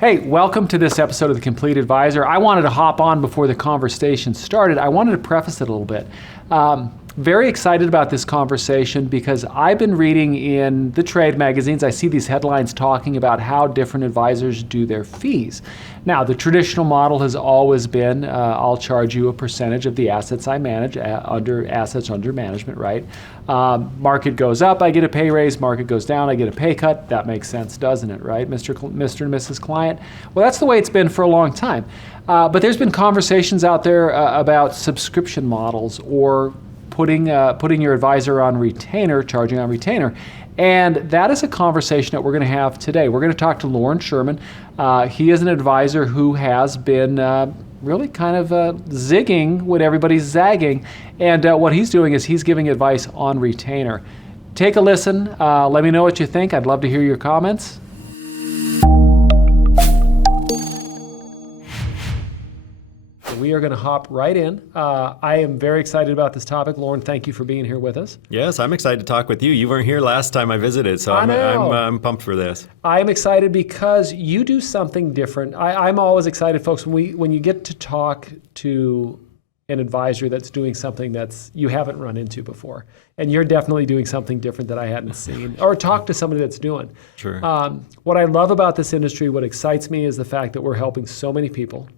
Hey, welcome to this episode of The Complete Advisor. I wanted to hop on before the conversation started. I wanted to preface it a little bit. Very excited about this conversation because I've been reading in the trade magazines. I see these headlines talking about how different advisors do their fees. Now, the traditional model has always been, I'll charge you a percentage of the assets I manage, assets under management, right? Market goes up, I get a pay raise. Market goes down, I get a pay cut. That makes sense, doesn't it, right, Mr. and Mrs. Client? Well, that's the way it's been for a long time. But there's been conversations out there about subscription models or putting your advisor on retainer, charging on retainer. And that is a conversation that we're going to have today. We're going to talk to Loren Sherman. He is an advisor who has been really kind of zigging when everybody's zagging. And what he's doing is he's giving advice on retainer. Take a listen. Let me know what you think. I'd love to hear your comments. We are going to hop right in. I am very excited about this topic. Loren, thank you for being here with us. Yes, I'm excited to talk with you. You weren't here last time I visited, so I'm pumped for this. I'm excited because you do something different. I'm always excited, folks, when you get to talk to an advisor that's doing something that's you haven't run into before. And you're definitely doing something different that I hadn't seen, or talk to somebody that's doing. Sure. What I love about this industry, what excites me is the fact that we're helping so many people.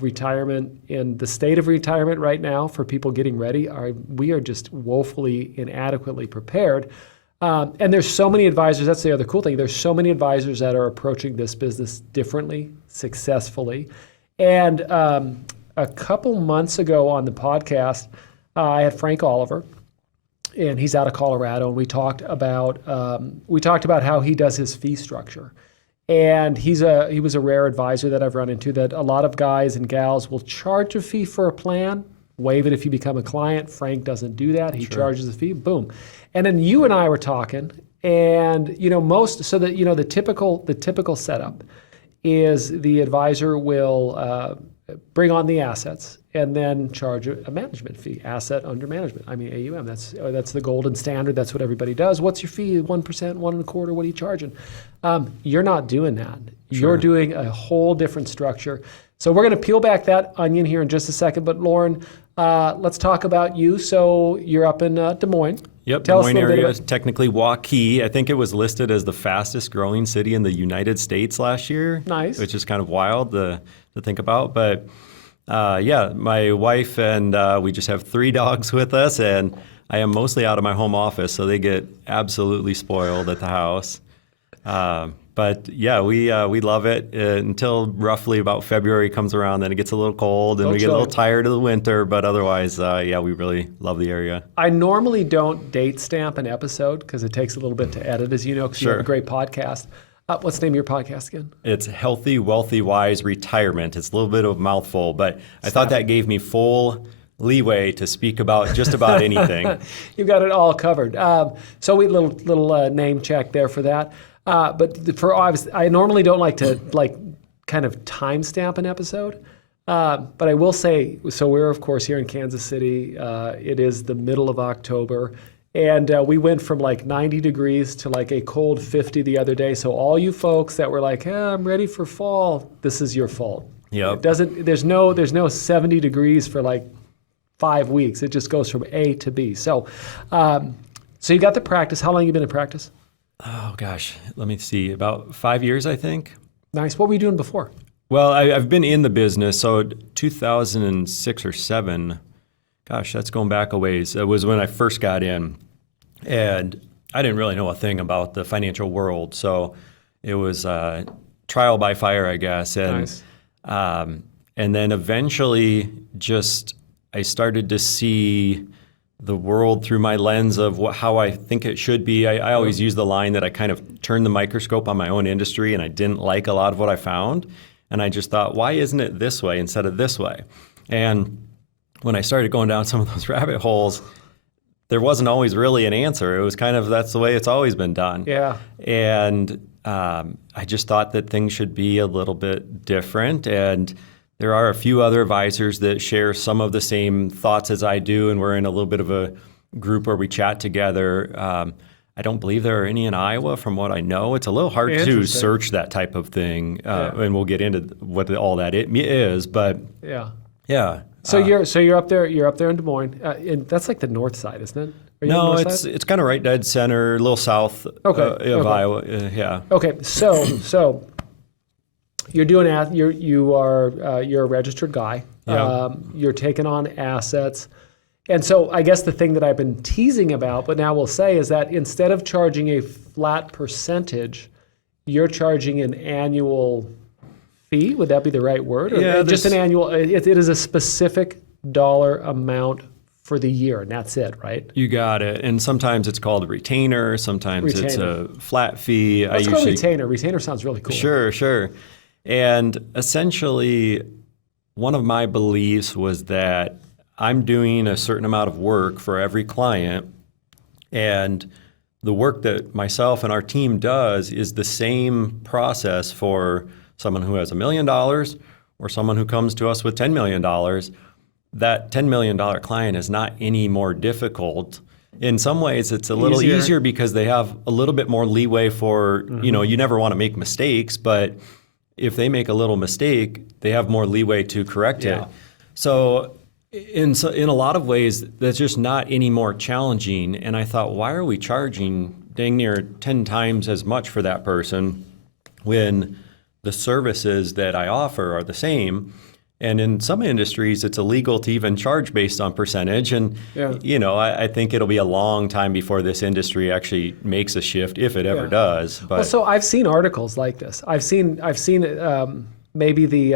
Retirement, in the state of retirement right now for people getting ready, we are just woefully inadequately prepared. And there's so many advisors, that's the other cool thing, there's so many advisors that are approaching this business differently, successfully. And a couple months ago on the podcast, I had Frank Oliver, and he's out of Colorado, and we talked about how he does his fee structure. And he was a rare advisor that I've run into, that a lot of guys and gals will charge a fee for a plan, waive it if you become a client. Frank doesn't do that. He charges a fee, boom. And then you and I were talking, and the typical setup is the advisor will bring on the assets and then charge a management fee, asset under management. I mean, AUM, that's the golden standard. That's what everybody does. What's your fee? 1%, 1.25%, what are you charging? You're not doing that. Sure. You're doing a whole different structure. So we're going to peel back that onion here in just a second. But Loren, let's talk about you. So you're up in Des Moines. Yep, Des Moines area is technically Waukee. I think it was listed as the fastest growing city in the United States last year. Nice. Which is kind of wild to think about. But my wife and we just have 3 dogs with us, and I am mostly out of my home office, so they get absolutely spoiled at the house. But yeah, we love it until roughly about February comes around. Then it gets a little cold, and we get a little tired of the winter. But otherwise, we really love the area. I normally don't date stamp an episode because it takes a little bit to edit, as you know, because you have a great podcast. What's the name of your podcast again? It's Healthy, Wealthy, Wise Retirement. It's a little bit of a mouthful, but I thought that gave me full leeway to speak about just about anything. You've got it all covered. So we little name check there for that. But for obvious, I normally don't like to kind of timestamp an episode. But I will say, so we're of course here in Kansas City. It is the middle of October. And we went from 90 degrees to a cold 50 the other day. So all you folks that were like, I'm ready for fall, this is your fault. Yep. There's no 70 degrees for 5 weeks. It just goes from A to B. So you got the practice. How long have you been in practice? Oh gosh, let me see. About 5 years, I think. Nice. What were you doing before? Well, I've been in the business. So 2006 or 7, gosh, that's going back a ways. It was when I first got in. And I didn't really know a thing about the financial world, so it was trial by fire, I guess. And nice. And then eventually, I started to see the world through my lens of how I think it should be. I always use the line that I kind of turned the microscope on my own industry, and I didn't like a lot of what I found. And I just thought, why isn't it this way instead of this way? And when I started going down some of those rabbit holes, there wasn't always really an answer. It was kind of, that's the way it's always been done. Yeah. And I just thought that things should be a little bit different. And there are a few other advisors that share some of the same thoughts as I do, and we're in a little bit of a group where we chat together. I don't believe there are any in Iowa from what I know. It's a little hard to Interesting. search that type of thing, Yeah. and we'll get into what all that is. But Yeah. yeah, So you're up there. You're up there in Des Moines. And that's like the north side, isn't it? Are you on the no, north it's side? it's kind of right dead center, a little south Okay, of okay. Iowa. Yeah, Okay. So you're doing you're a registered guy. Yeah. You're taking on assets. And so I guess the thing that I've been teasing about, but now we'll say, is that instead of charging a flat percentage, you're charging an annual fee. Would that be the right word? Or Yeah, just an annual. It is a specific dollar amount for the year, and that's it, right? you got it. And sometimes it's called a retainer. Sometimes it's Retainer. a flat fee. Let's go retainer. Retainer sounds really cool. Sure. And essentially, one of my beliefs was that I'm doing a certain amount of work for every client, and the work that myself and our team does is the same process for someone who has $1 million or someone who comes to us with $10 million. That $10 million client is not any more difficult. In some ways, it's a little easier because they have a little bit more leeway for, you never want to make mistakes, but if they make a little mistake, they have more leeway to correct it. So in a lot of ways, that's just not any more challenging. And I thought, why are we charging dang near 10 times as much for that person when the services that I offer are the same? And in some industries, it's illegal to even charge based on percentage. And, I think it'll be a long time before this industry actually makes a shift, if it ever does. But Well, so I've seen articles like this. I've seen maybe the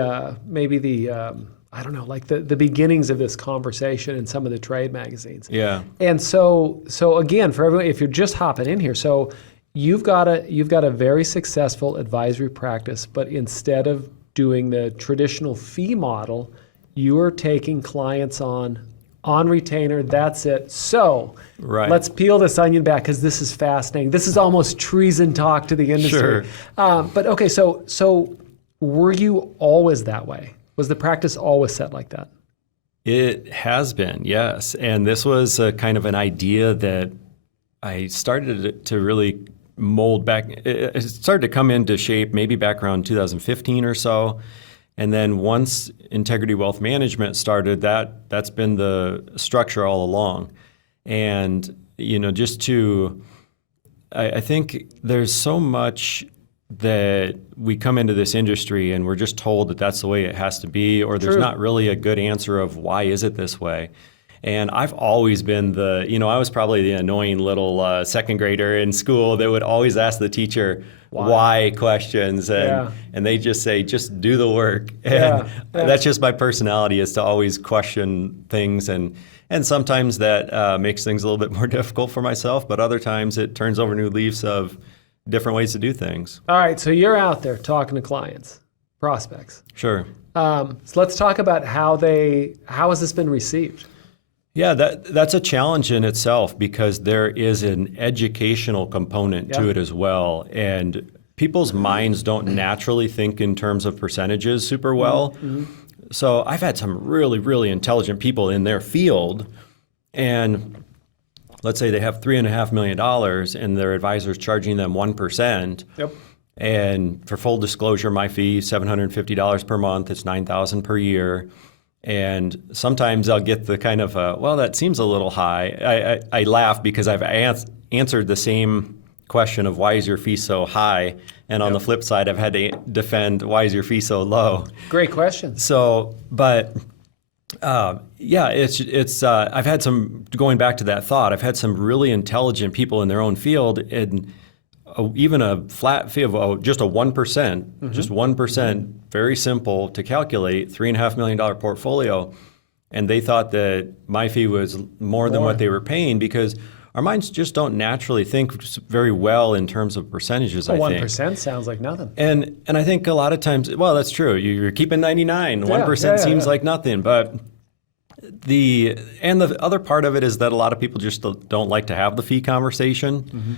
I don't know, like the beginnings of this conversation in some of the trade magazines. yeah, And so again, for everyone, if you're just hopping in here, so you've got a very successful advisory practice, but instead of doing the traditional fee model, you are taking clients on retainer. That's it. So Right. let's peel this onion back because this is fascinating. This is almost treason talk to the industry. Sure. But okay, so were you always that way? Was the practice always set like that? It has been, yes. And this was a kind of an idea that I started to really mold back. It started to come into shape maybe back around 2015 or so. And then once Integrity Wealth Management started, that's been the structure all along. And, I think there's so much that we come into this industry and we're just told that that's the way it has to be, or there's not really a good answer of why is it this way. And I've always been I was probably the annoying little second grader in school that would always ask the teacher why questions, and they just say, just do the work. And that's just my personality, is to always question things. And sometimes that makes things a little bit more difficult for myself, but other times it turns over new leaves of different ways to do things. All right, so you're out there talking to clients, prospects. Sure. So let's talk about how has this been received? Yeah, that's a challenge in itself because there is an educational component to it as well. And people's minds don't naturally think in terms of percentages super well. Mm-hmm. So I've had some really, really intelligent people in their field, and let's say they have $3.5 million and their advisor's charging them 1%. Yep. And for full disclosure, my fee is $750 per month. It's $9,000 per year. And sometimes I'll get the kind of, well, that seems a little high. I laugh because I've answered the same question of why is your fee so high? And on the flip side, I've had to defend why is your fee so low? Great question. So, but it's I've had some, going back to that thought, I've had some really intelligent people in their own field, and even a flat fee of just a 1%, just 1%, very simple to calculate, $3.5 million portfolio. And they thought that my fee was more than what they were paying because our minds just don't naturally think very well in terms of percentages, I think. 1% sounds like nothing. And I think a lot of times, well, that's true. You're keeping 99. 1% seems like nothing. But the other part of it is that a lot of people just don't like to have the fee conversation. Mm-hmm.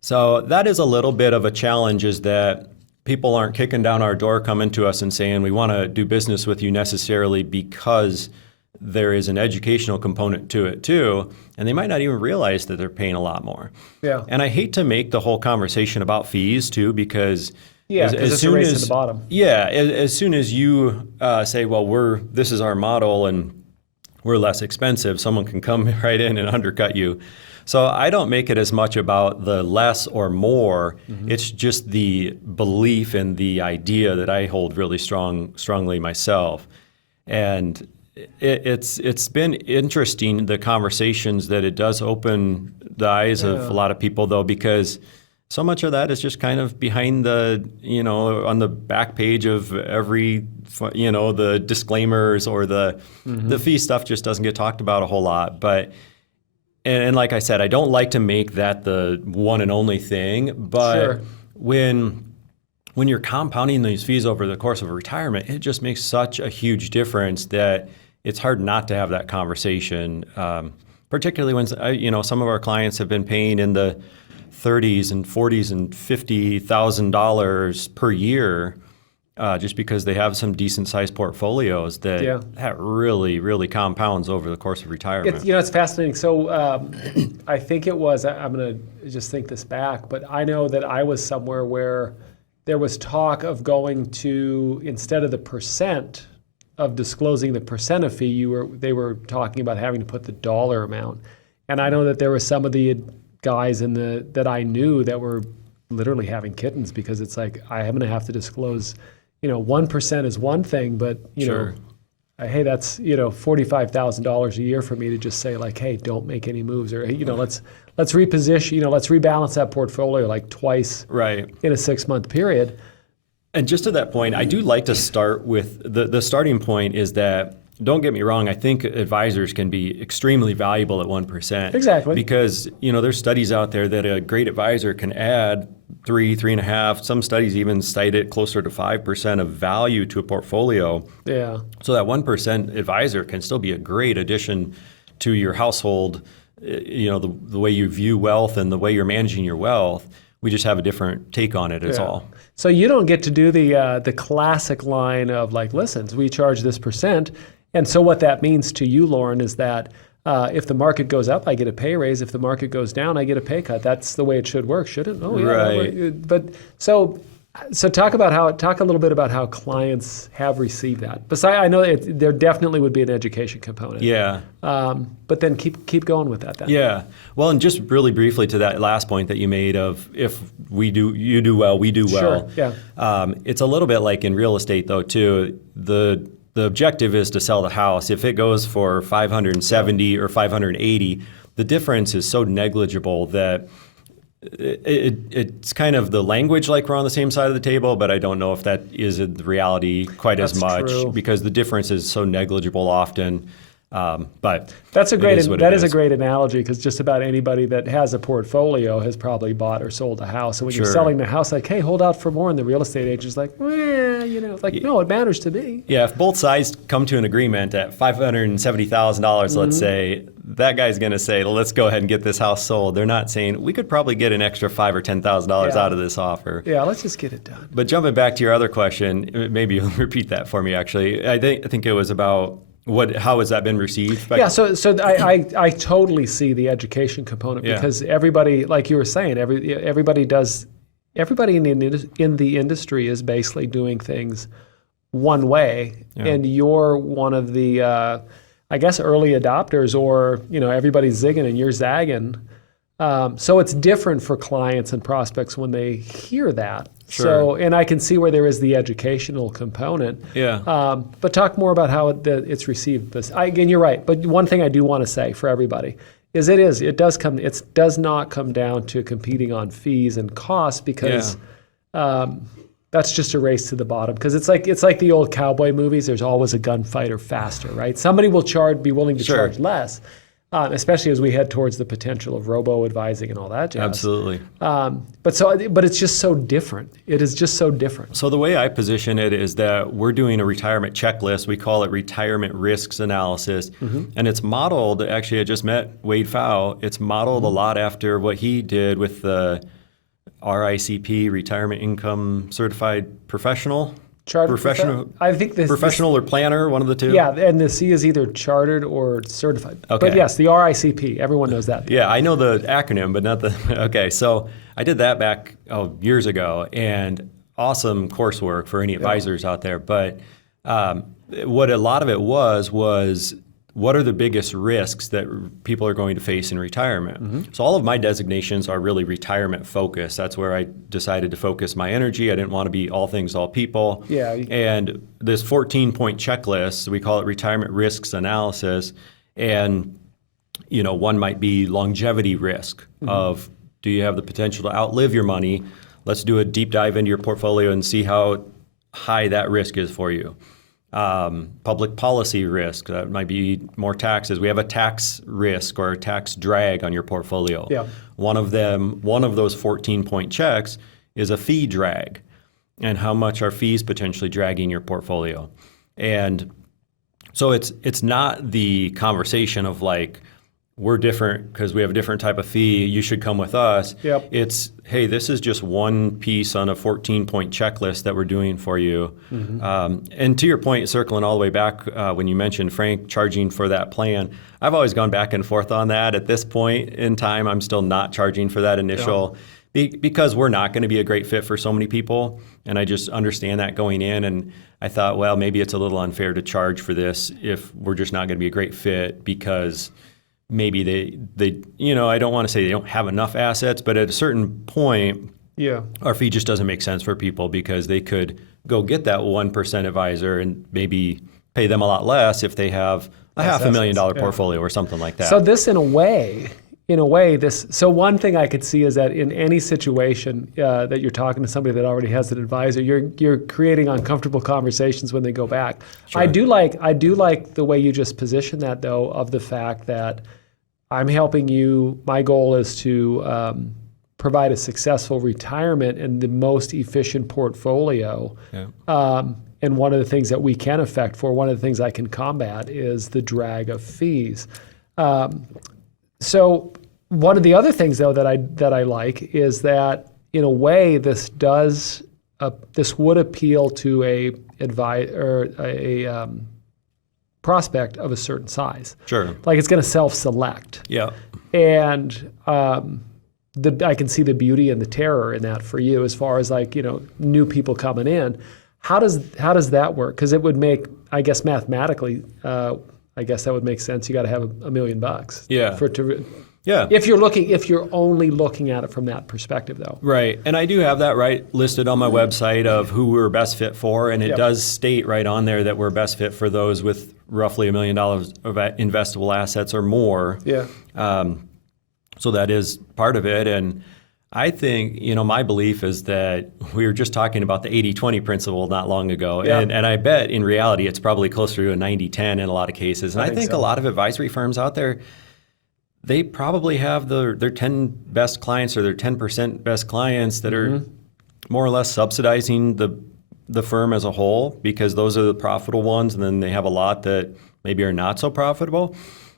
So that is a little bit of a challenge, is that people aren't kicking down our door coming to us and saying, we want to do business with you necessarily because there is an educational component to it too, and they might not even realize that they're paying a lot more. Yeah. And I hate to make the whole conversation about fees too, because Yeah, because it's a race to the bottom. Yeah, as soon as you say, well, this is our model and we're less expensive, someone can come right in and undercut you. So I don't make it as much about the less or more. Mm-hmm. It's just the belief and the idea that I hold really strongly myself. And it's been interesting, the conversations that it does open the eyes of a lot of people, though, because so much of that is just kind of behind the, on the back page of every, the disclaimers or the fee stuff just doesn't get talked about a whole lot. But, and like I said, I don't like to make that the one and only thing. But sure. when you're compounding these fees over the course of retirement, it just makes such a huge difference that it's hard not to have that conversation, particularly when, some of our clients have been paying in the $30s and $40s and $50,000 per year, just because they have some decent sized portfolios that really, really compounds over the course of retirement. It's fascinating. So I think it was, I'm going to just think this back, but I know that I was somewhere where there was talk of going to, instead of the percent of disclosing the percent of fee, they were talking about having to put the dollar amount. And I know that there were some of the guys that I knew that were literally having kittens, because it's like, I'm going to have to disclose, 1% is one thing, but Sure. Hey, that's $45,000 a year for me to just say like, hey, don't make any moves, or let's reposition, let's rebalance that portfolio like twice right in a 6-month period. And just to that point, I do like to start with the starting point is that, don't get me wrong, I think advisors can be extremely valuable at 1%. Exactly. Because, there's studies out there that a great advisor can add 3.5, some studies even cite it closer to 5% of value to a portfolio. Yeah. So that 1% advisor can still be a great addition to your household, the way you view wealth and the way you're managing your wealth. We just have a different take on it, is all. So you don't get to do the classic line of like, listen, we charge this percent. And so what that means to you, Loren, is that if the market goes up, I get a pay raise. If the market goes down, I get a pay cut. That's the way it should work, shouldn't it? Oh, yeah. Right. But so talk a little bit about how clients have received that. Besides, I know there definitely would be an education component. Yeah. But then keep going with that then. Yeah. Well, and just really briefly to that last point that you made of if you do well, we do well. Sure. Yeah. It's a little bit like in real estate though too. The objective is to sell the house. If it goes for 570 or 580, the difference is so negligible that it's kind of the language like we're on the same side of the table, but I don't know if that is the reality quite as much, true. because the difference is so negligible often. But that is a is. great analogy, because just about anybody that has a portfolio has probably bought or sold a house. And when Sure. you're selling the house, like, hey, hold out for more, and the real estate agent's like, no, it matters to me. Yeah, if both sides come to an agreement at $570,000, let's say, that guy's going to say, let's go ahead and get this house sold. They're not saying, we could probably get an extra $5,000 or $10,000 out of this offer. Yeah, let's just get it done. But jumping back to your other question, maybe you'll repeat that for me, actually. I think it was about how has that been received? Yeah, so I totally see the education component, because everybody, like you were saying, everybody in the industry is basically doing things one way, and you're one of the early adopters, or everybody's zigging and you're zagging. So it's different for clients and prospects when they hear that. Sure. So, and I can see where there is the educational component. Yeah. But talk more about how it's received. Again, you're right. But one thing I do want to say for everybody is it does not come down to competing on fees and costs, because that's just a race to the bottom. Because it's like the old cowboy movies. There's always a gunfighter faster, right? Somebody will be willing to charge less. Especially as we head towards the potential of robo-advising and all that jazz. Absolutely. But it's just so different. It is just so different. So the way I position it is that we're doing a retirement checklist. We call it retirement risks analysis. And it's modeled, actually I just met Wade Pfau. It's modeled a lot after what he did with the RICP, Retirement Income Certified Professional Chartered professional. I think this Professional or planner, one of the two. Yeah, and the C is either chartered or certified. Okay. But yes, the RICP, everyone knows that. Yeah, I know the acronym, but not the. Okay, so I did that back years ago, and awesome coursework for any advisors out there. But what a lot of it was what are the biggest risks that people are going to face in retirement? So all of my designations are really retirement focused. That's where I decided to focus my energy. I didn't want to be all things, all people. Yeah. And this 14-point checklist, we call it retirement risks analysis. And, one might be longevity risk of, do you have the potential to outlive your money? Let's do a deep dive into your portfolio and see how high that risk is for you. Public policy risk, that might be more taxes. We have a tax risk or a tax drag on your portfolio. Yeah. One of those 14-point checks is a fee drag, and how much are fees potentially dragging your portfolio. And so it's not the conversation of like, we're different because we have a different type of fee, you should come with us. Yep. It's, hey, this is just one piece on a 14-point checklist that we're doing for you. And to your point, circling all the way back when you mentioned Frank charging for that plan, I've always gone back and forth on that. At this point in time, I'm still not charging for that initial, because we're not going to be a great fit for so many people. And I just understand that going in. And I thought, well, maybe it's a little unfair to charge for this if we're just not going to be a great fit, because maybe they I don't want to say they don't have enough assets, but at a certain point, our fee just doesn't make sense for people, because they could go get that 1% advisor and maybe pay them a lot less if they have a $500,000 portfolio or something like that. So this, in a way, so one thing I could see is that in any situation that you're talking to somebody that already has an advisor, you're creating uncomfortable conversations when they go back. Sure. I do like the way you just positioned that, though, of the fact that I'm helping you. My goal is to provide a successful retirement and the most efficient portfolio. Yeah. And one of the things that we can affect for, one of the things I can combat, is the drag of fees. So one of the other things, though, that I like is that, in a way, this would appeal to a prospect of a certain size. Sure. Like, it's going to self-select. Yeah. And I can see the beauty and the terror in that for you, as far as new people coming in. How does that work? Because it would make, I guess, mathematically, I guess that would make sense. You got to have $1 million. Yeah. For it to. Yeah. If you're only looking at it from that perspective, though. Right. And I do have that listed on my website of who we're best fit for, and it does state right on there that we're best fit for those with roughly $1 million of investable assets or more. Yeah. So that is part of it. And I think, my belief is that we were just talking about the 80-20 principle not long ago. Yeah. And I bet in reality it's probably closer to a 90-10 in a lot of cases. And I think a lot of advisory firms out there, they probably have their 10 best clients or their 10% best clients that are more or less subsidizing the firm as a whole, because those are the profitable ones, and then they have a lot that maybe are not so profitable.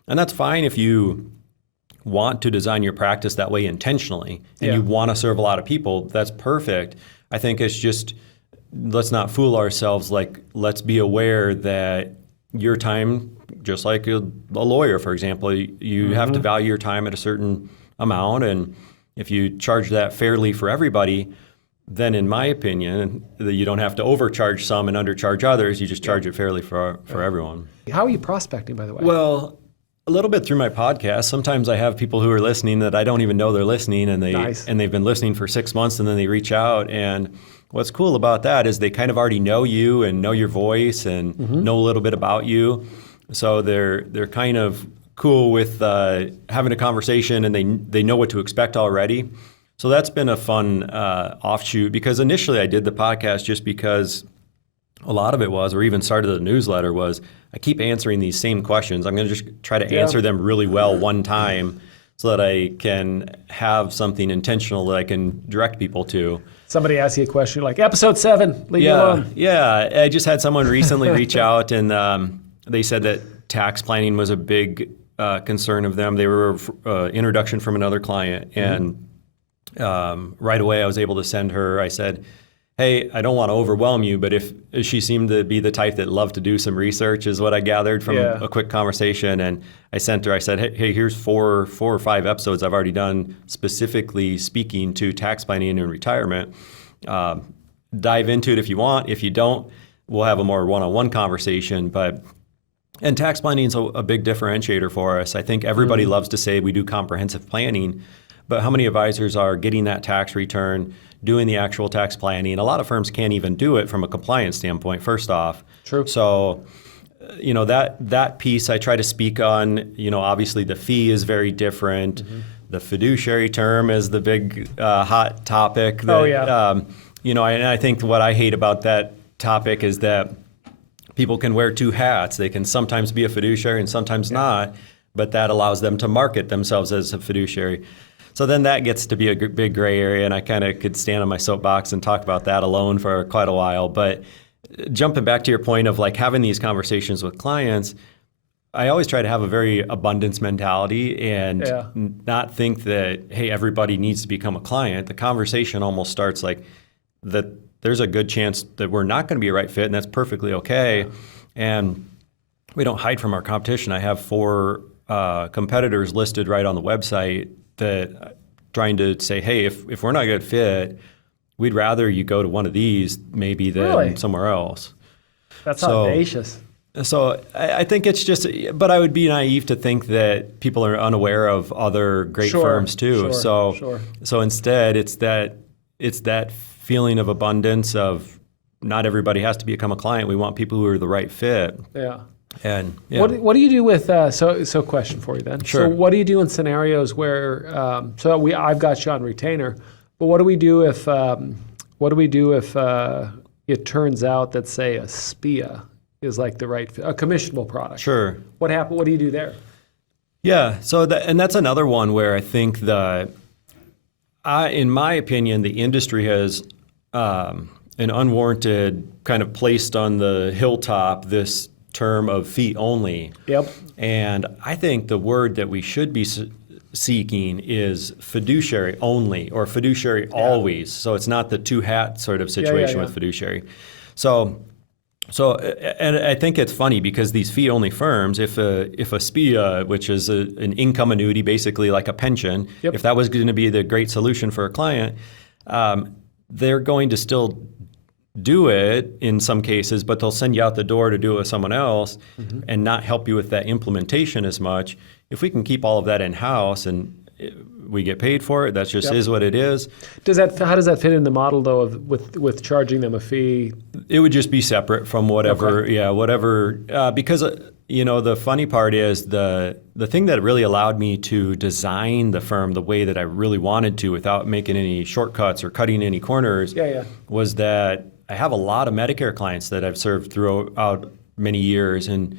And that's fine if you want to design your practice that way intentionally and you want to serve a lot of people. That's perfect. I think it's just, let's not fool ourselves. Like, let's be aware that your time, just like a lawyer, for example, you have to value your time at a certain amount. And if you charge that fairly for everybody, then in my opinion, you don't have to overcharge some and undercharge others. You just charge it fairly for everyone. How are you prospecting, by the way? Well, a little bit through my podcast. Sometimes I have people who are listening that I don't even know they're listening, and they've been listening for 6 months, and then they reach out. And what's cool about that is they kind of already know you and know your voice and know a little bit about you. So they're kind of cool with having a conversation, and they know what to expect already. So that's been a fun offshoot, because initially I did the podcast just because a lot of it was, or even started the newsletter was, I keep answering these same questions. I'm going to just try to answer them really well one time so that I can have something intentional that I can direct people to. Somebody asks you a question like, episode 7, leave me alone. Yeah, I just had someone recently reach out, and they said that tax planning was a big concern of them. They were introduction from another client, and right away I was able to send her, I said, hey, I don't want to overwhelm you, but if she seemed to be the type that loved to do some research is what I gathered from a quick conversation. And I sent her, I said, hey, here's four or five episodes I've already done specifically speaking to tax planning and retirement. Dive into it if you want. If you don't, we'll have a more one-on-one conversation. And tax planning is a big differentiator for us. I think everybody loves to say we do comprehensive planning, but how many advisors are getting that tax return, doing the actual tax planning? A lot of firms can't even do it from a compliance standpoint, first off. True. So, that piece I try to speak on. Obviously the fee is very different. The fiduciary term is the big hot topic. That, and I think what I hate about that topic is that people can wear two hats. They can sometimes be a fiduciary and sometimes not, but that allows them to market themselves as a fiduciary. So then that gets to be a big gray area, and I kind of could stand on my soapbox and talk about that alone for quite a while. But jumping back to your point of like having these conversations with clients, I always try to have a very abundance mentality and not think that, hey, everybody needs to become a client. The conversation almost starts like that. There's a good chance that we're not going to be a right fit, and that's perfectly okay. And we don't hide from our competition. I have 4 competitors listed right on the website that trying to say, hey, if we're not a good fit, we'd rather you go to one of these maybe than somewhere else. That's audacious. So I think it's just, but I would be naive to think that people are unaware of other great firms too. So instead, it's that feeling of abundance of not everybody has to become a client. We want people who are the right fit. Yeah. And what do you do with so question for you then? Sure. So what do you do in scenarios where I've got you on retainer, but what do we do if it turns out that say a SPIA is like the right fit, a commissionable product? Sure. What happened? What do you do there? Yeah. So that's another one where I think in my opinion, the industry has an unwarranted kind of placed on the hilltop this term of fee only. Yep. And I think the word that we should be seeking is fiduciary only or fiduciary always. So it's not the two hat sort of situation with fiduciary. So and I think it's funny because these fee only firms, if a SPIA, which is an income annuity, basically like a pension, if that was going to be the great solution for a client, they're going to still do it in some cases, but they'll send you out the door to do it with someone else and not help you with that implementation as much. If we can keep all of that in-house and we get paid for it, that just is what it is. How does that fit in the model though with charging them a fee? It would just be separate from whatever, because the funny part is the thing that really allowed me to design the firm the way that I really wanted to without making any shortcuts or cutting any corners was that I have a lot of Medicare clients that I've served throughout many years, and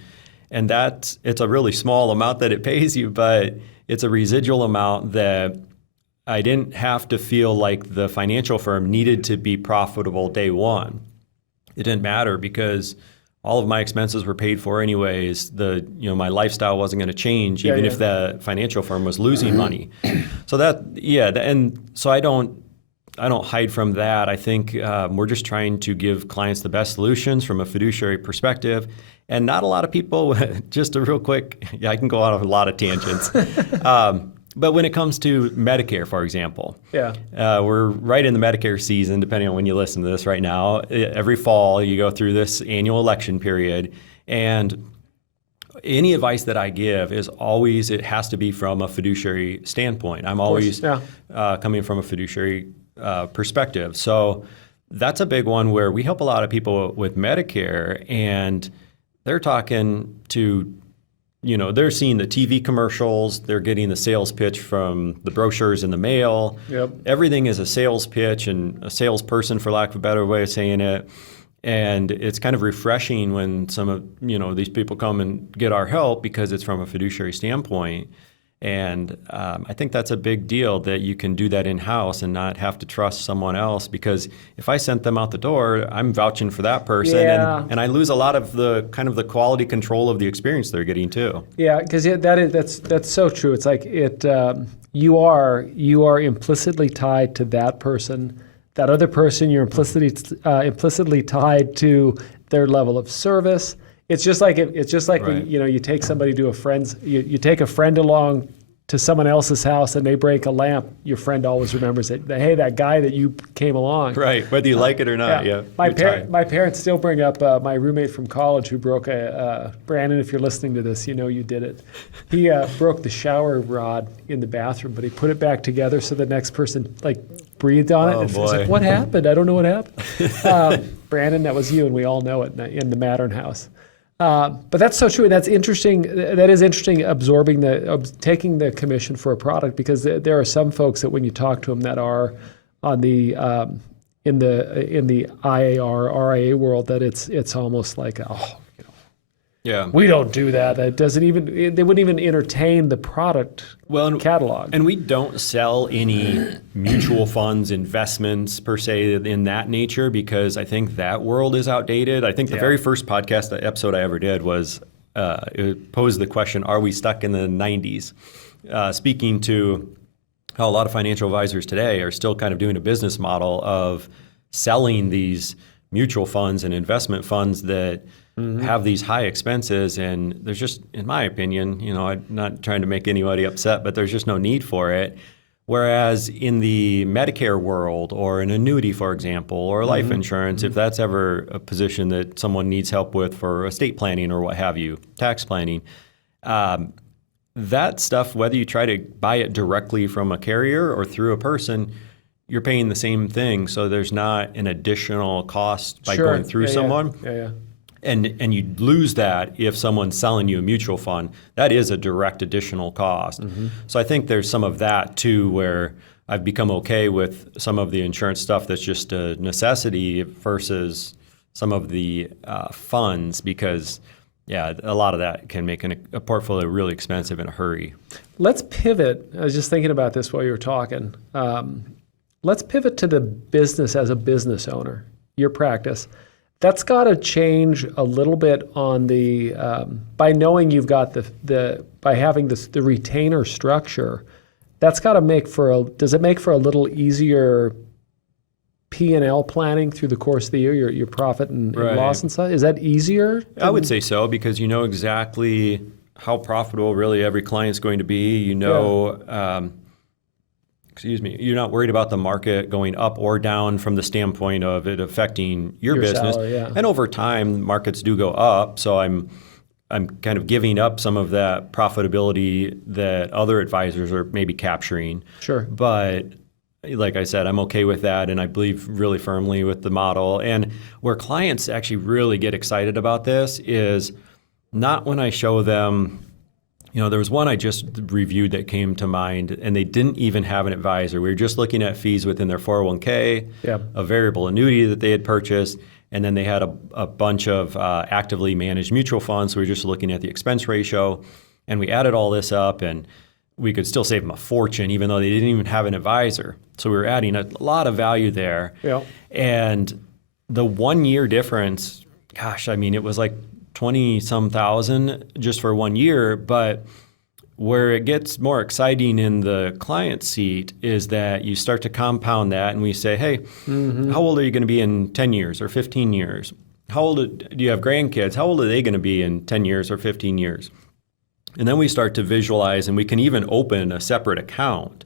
it's a really small amount that it pays you, but it's a residual amount that I didn't have to feel like the financial firm needed to be profitable day one. It didn't matter because all of my expenses were paid for anyways. My lifestyle wasn't going to change even if the financial firm was losing money. So so I don't hide from that. I think we're just trying to give clients the best solutions from a fiduciary perspective. And not a lot of people, just a real quick, I can go on a lot of tangents. But when it comes to Medicare, for example, we're right in the Medicare season, depending on when you listen to this right now. Every fall, you go through this annual election period. And any advice that I give is always, it has to be from a fiduciary standpoint. I'm always coming from a fiduciary perspective. So that's a big one where we help a lot of people with Medicare, and they're talking to, they're seeing the TV commercials, they're getting the sales pitch from the brochures in the mail. Everything is a sales pitch and a salesperson, for lack of a better way of saying it. And it's kind of refreshing when some of, these people come and get our help because it's from a fiduciary standpoint. And I think that's a big deal that you can do that in-house and not have to trust someone else, because if I sent them out the door, I'm vouching for that person and I lose a lot of the kind of the quality control of the experience they're getting too. Yeah, because that's so true. It's like you are implicitly tied to that person that other person, you're implicitly tied to their level of service. It's just like when you take somebody to a friend's, you take a friend along to someone else's house and they break a lamp. Your friend always remembers it. Hey, that guy that you came along. Right, whether you like it or not. Yeah. My parents still bring up my roommate from college who broke Brandon, if you're listening to this, you know you did it. He broke the shower rod in the bathroom, but he put it back together so the next person breathed on it. Oh, and boy. was like, what happened? I don't know what happened. Brandon, that was you, and we all know it in the Mattern house. But that's so true. That's interesting. That is interesting. Taking the commission for a product, because there are some folks that when you talk to them that are on the in the IAR RIA world, that it's almost like we don't do that. That doesn't even, they wouldn't even entertain the product catalog. And we don't sell any mutual funds, investments per se in that nature, because I think that world is outdated. I think the very first podcast episode I ever did was, it posed the question, are we stuck in the 90s? Speaking to how a lot of financial advisors today are still kind of doing a business model of selling these mutual funds and investment funds that have these high expenses, and there's just, in my opinion, I'm not trying to make anybody upset, but there's just no need for it. Whereas in the Medicare world, or an annuity, for example, or life insurance, if that's ever a position that someone needs help with for estate planning or what have you, tax planning, that stuff, whether you try to buy it directly from a carrier or through a person, you're paying the same thing. So there's not an additional cost by going through someone. And you lose that if someone's selling you a mutual fund. That is a direct additional cost. So I think there's some of that too, where I've become okay with some of the insurance stuff that's just a necessity versus some of the funds, because a lot of that can make a portfolio really expensive in a hurry. Let's pivot. I was just thinking about this while you were talking. Let's pivot to the business as a business owner, your practice. That's got to change a little bit on the by knowing you've got by having the retainer structure. That's got to does it make for a little easier P&L planning through the course of the year, your profit and loss and stuff? Is that easier? I would say so, because you know exactly how profitable really every client's going to be. You're not worried about the market going up or down from the standpoint of it affecting your business. Salary, And over time, markets do go up. So I'm kind of giving up some of that profitability that other advisors are maybe capturing. Sure. But like I said, I'm okay with that, and I believe really firmly with the model. And where clients actually really get excited about this is not when I show them. There was one I just reviewed that came to mind, and they didn't even have an advisor. We were just looking at fees within their 401k, a variable annuity that they had purchased, and then they had a bunch of actively managed mutual funds. So we were just looking at the expense ratio, and we added all this up, and we could still save them a fortune, even though they didn't even have an advisor. So we were adding a lot of value there. And the 1 year difference, it was like 20-some thousand just for 1 year. But where it gets more exciting in the client seat is that you start to compound that, and we say, hey, how old are you going to be in 10 years or 15 years? How old do you have grandkids? How old are they going to be in 10 years or 15 years? And then we start to visualize, and we can even open a separate account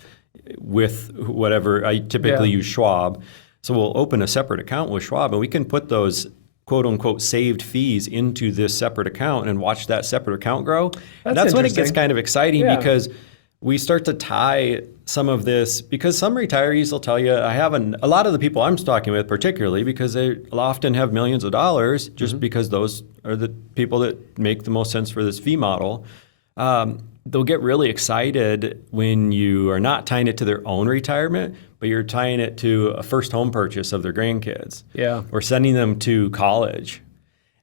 with whatever. I typically use Schwab. So we'll open a separate account with Schwab, and we can put those quote unquote saved fees into this separate account and watch that separate account grow. That's when it gets kind of exciting, because we start to tie some of this, because some retirees will tell you, a lot of the people I'm talking with particularly, because they often have millions of dollars, just because those are the people that make the most sense for this fee model. They'll get really excited when you are not tying it to their own retirement, but you're tying it to a first home purchase of their grandkids. Or sending them to college.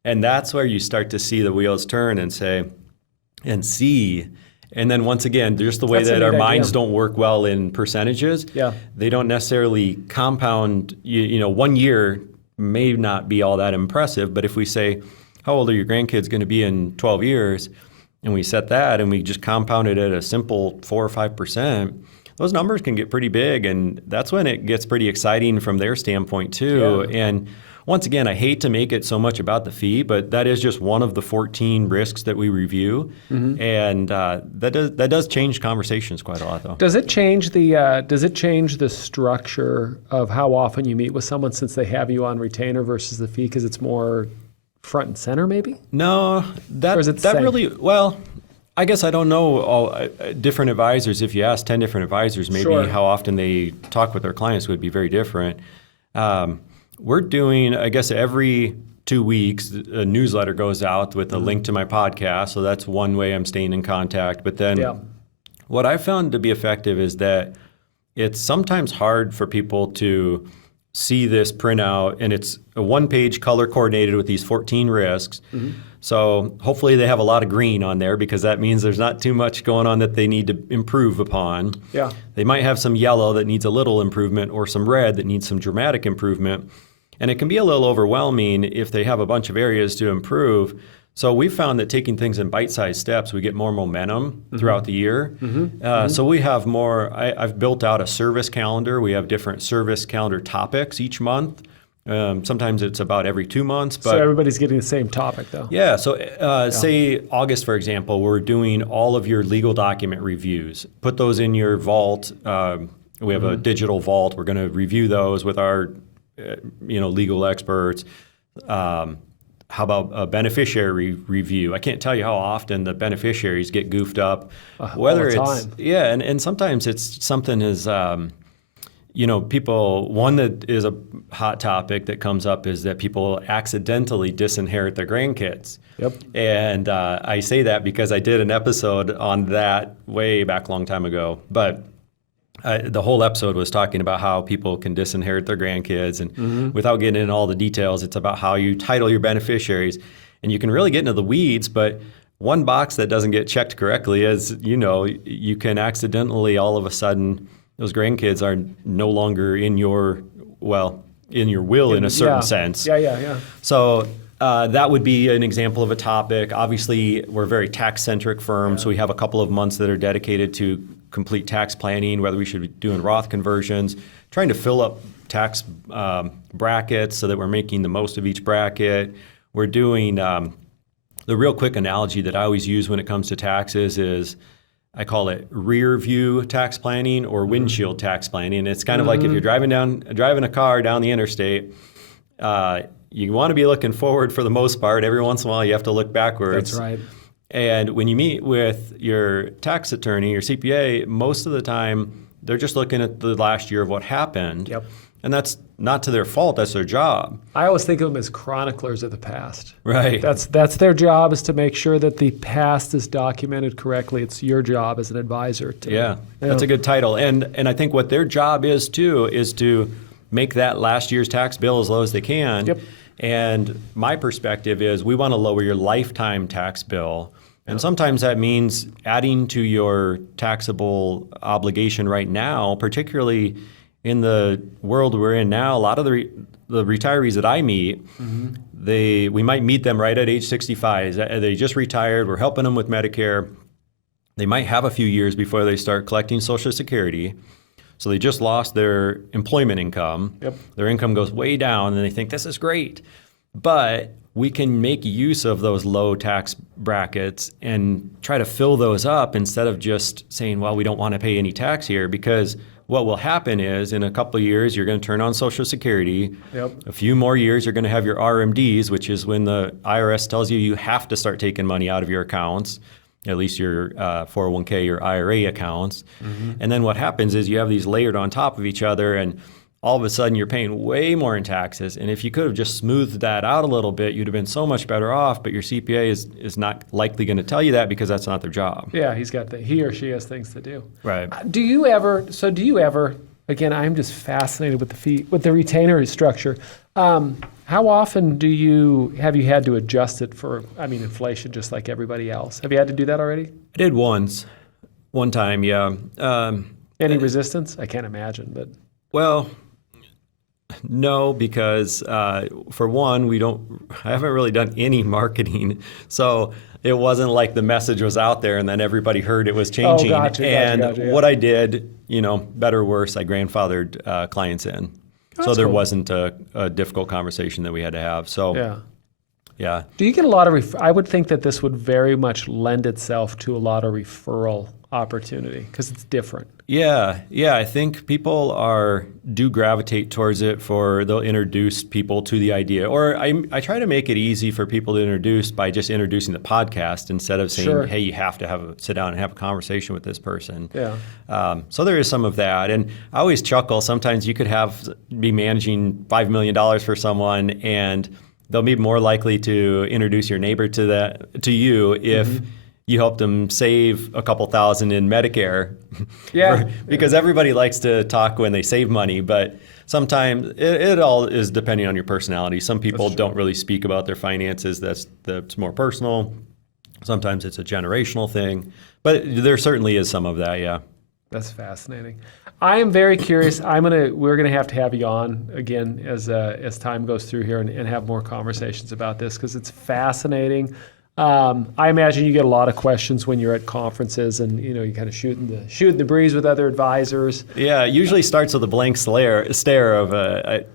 And that's where you start to see the wheels turn and see. And then once again, just the way that our minds don't work well in percentages, they don't necessarily compound. 1 year may not be all that impressive, but if we say, how old are your grandkids going to be in 12 years? And we set that and we just compound it at a simple 4 or 5%, those numbers can get pretty big, and that's when it gets pretty exciting from their standpoint too. Yeah. And once again, I hate to make it so much about the fee, but that is just one of the 14 risks that we review, and that does change conversations quite a lot, though. Does it change the structure of how often you meet with someone since they have you on retainer versus the fee because it's more front and center, maybe? No, that Or is it the that same? really well. I guess I don't know all different advisors. If you ask 10 different advisors, maybe Sure. how often they talk with their clients would be very different. We're doing, I guess, every 2 weeks, a newsletter goes out with a link to my podcast. So that's one way I'm staying in contact. But then Yeah. what I found to be effective is that it's sometimes hard for people to see this printout, and it's a one-page color coordinated with these 14 risks. So hopefully they have a lot of green on there because that means there's not too much going on that they need to improve upon. Yeah. They might have some yellow that needs a little improvement or some red that needs some dramatic improvement. And it can be a little overwhelming if they have a bunch of areas to improve. So we've found that taking things in bite-sized steps, we get more momentum throughout the year. So we have more, I've built out a service calendar. We have different service calendar topics each month. Sometimes it's about every 2 months. But So everybody's getting the same topic, though. yeah, so say August, for example, we're doing all of your legal document reviews. Put those in your vault. We have a digital vault. We're going to review those with our legal experts. How about a beneficiary review? I can't tell you how often the beneficiaries get goofed up. Whether all the it's time. yeah, and sometimes it's something as people. One that is a hot topic that comes up is that people accidentally disinherit their grandkids. Yep. And I say that because I did an episode on that way back a long time ago, but. The whole episode was talking about how people can disinherit their grandkids, and without getting into all the details, it's about how you title your beneficiaries, and you can really get into the weeds. But one box that doesn't get checked correctly is, you can accidentally all of a sudden those grandkids are no longer in your will in a certain sense. Yeah. So that would be an example of a topic. Obviously, we're a very tax-centric firm, so we have a couple of months that are dedicated to complete tax planning, whether we should be doing Roth conversions, trying to fill up tax brackets so that we're making the most of each bracket. We're doing the real quick analogy that I always use when it comes to taxes is I call it rear view tax planning or windshield tax planning. It's kind of like if you're driving a car down the interstate, you want to be looking forward for the most part. Every once in a while, you have to look backwards. That's right. And when you meet with your tax attorney, your CPA, most of the time, they're just looking at the last year of what happened. Yep. And that's not to their fault. That's their job. I always think of them as chroniclers of the past. Right. That's their job, is to make sure that the past is documented correctly. It's your job as an advisor to. Yeah, that's a good title. And I think what their job is, too, is to make that last year's tax bill as low as they can. Yep. And my perspective is we want to lower your lifetime tax bill. And sometimes that means adding to your taxable obligation right now, particularly in the world we're in now. A lot of the retirees that I meet, we might meet them right at age 65. They just retired. We're helping them with Medicare. They might have a few years before they start collecting Social Security. So they just lost their employment income. Yep. Their income goes way down, and they think this is great. But we can make use of those low tax brackets and try to fill those up instead of just saying, well, we don't want to pay any tax here, because what will happen is in a couple of years, you're going to turn on Social Security. Yep. A few more years, you're going to have your RMDs, which is when the IRS tells you have to start taking money out of your accounts, at least your 401k, your IRA accounts. And then what happens is you have these layered on top of each other, and all of a sudden you're paying way more in taxes. And if you could have just smoothed that out a little bit, you'd have been so much better off. But your CPA is not likely going to tell you that because that's not their job. Yeah, he or she has things to do. Right. Do you ever, again, I'm just fascinated with the retainer structure. How often have you had to adjust it for, inflation, just like everybody else? Have you had to do that already? I did one time, yeah. Any resistance? I can't imagine, but. Well, No, because for one, I haven't really done any marketing. So it wasn't like the message was out there and then everybody heard it was changing. Gotcha, and yeah. what I did, better or worse, I grandfathered clients in. So there wasn't a difficult conversation that we had to have. So yeah. Do you get a lot of I would think that this would very much lend itself to a lot of referral opportunity because it's different. Yeah. I think people do gravitate towards it they'll introduce people to the idea. Or I try to make it easy for people to introduce by just introducing the podcast instead of saying, hey, you have to sit down and have a conversation with this person. Yeah. So there is some of that. And I always chuckle. Sometimes you could be managing $5 million for someone and they'll be more likely to introduce your neighbor to you if you help them save a couple thousand in Medicare. Yeah. Because everybody likes to talk when they save money, but sometimes it all is depending on your personality. Some people don't really speak about their finances. That's more personal. Sometimes it's a generational thing, but there certainly is some of that. Yeah. That's fascinating. I am very curious. We're gonna have to have you on again as time goes through here and have more conversations about this because it's fascinating. I imagine you get a lot of questions when you're at conferences and you kind of shooting the breeze with other advisors. Yeah, it usually starts with a blank stare of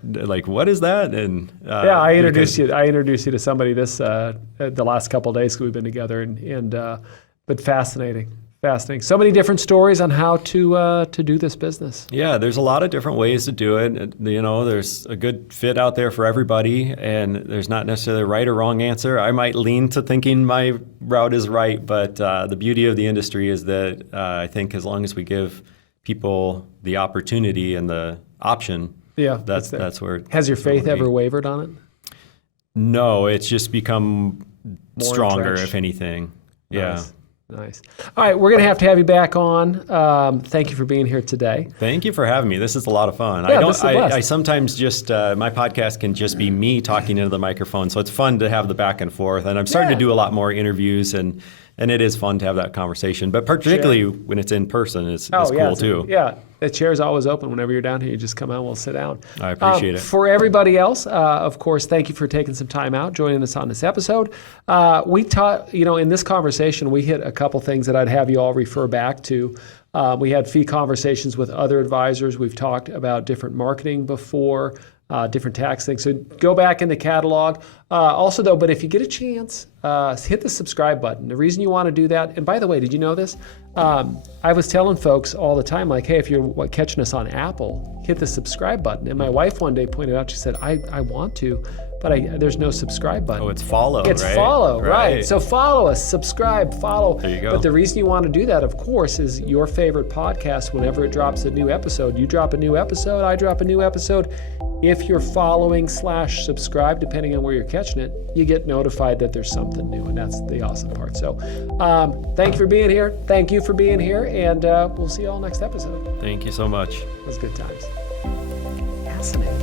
like, what is that? And I introduced you to somebody the last couple of days because we've been together but fascinating. Fascinating. So many different stories on how to do this business. Yeah, there's a lot of different ways to do it. There's a good fit out there for everybody, and there's not necessarily a right or wrong answer. I might lean to thinking my route is right, but the beauty of the industry is that I think as long as we give people the opportunity and the option, that's where. Has your faith ever wavered on it? No, it's just become More stronger, entrenched. if anything. Yeah. Nice. All right, we're going to have you back on. Thank you for being here today. Thank you for having me. This is a lot of fun. Yeah, this is a blast. I sometimes just, my podcast can just be me talking into the microphone, so it's fun to have the back and forth. And I'm starting to do a lot more interviews, and it is fun to have that conversation. But particularly when it's in person, it's cool too. Yeah, the chair's always open. Whenever you're down here, you just come out and we'll sit down. I appreciate it. For everybody else, of course, thank you for taking some time out, joining us on this episode. We taught, in this conversation, we hit a couple things that I'd have you all refer back to. We had fee conversations with other advisors. We've talked about different marketing before, different tax things. So go back in the catalog. Also, though, but if you get a chance, hit the subscribe button. The reason you want to do that, and by the way, did you know this? I was telling folks all the time, like, hey, if you're catching us on Apple, hit the subscribe button. And my wife one day pointed out, she said, I want to, but there's no subscribe button. Oh, it's follow, It's right? follow, right. So follow us, subscribe, follow. There you go. But the reason you want to do that, of course, is your favorite podcast, whenever it drops a new episode. You drop a new episode, I drop a new episode. If you're following /subscribe, depending on where you're catching it, you get notified that there's something new, and that's the awesome part. So thank you for being here. Thank you for being here, and we'll see you all next episode. Thank you so much. It was good times. Fascinating.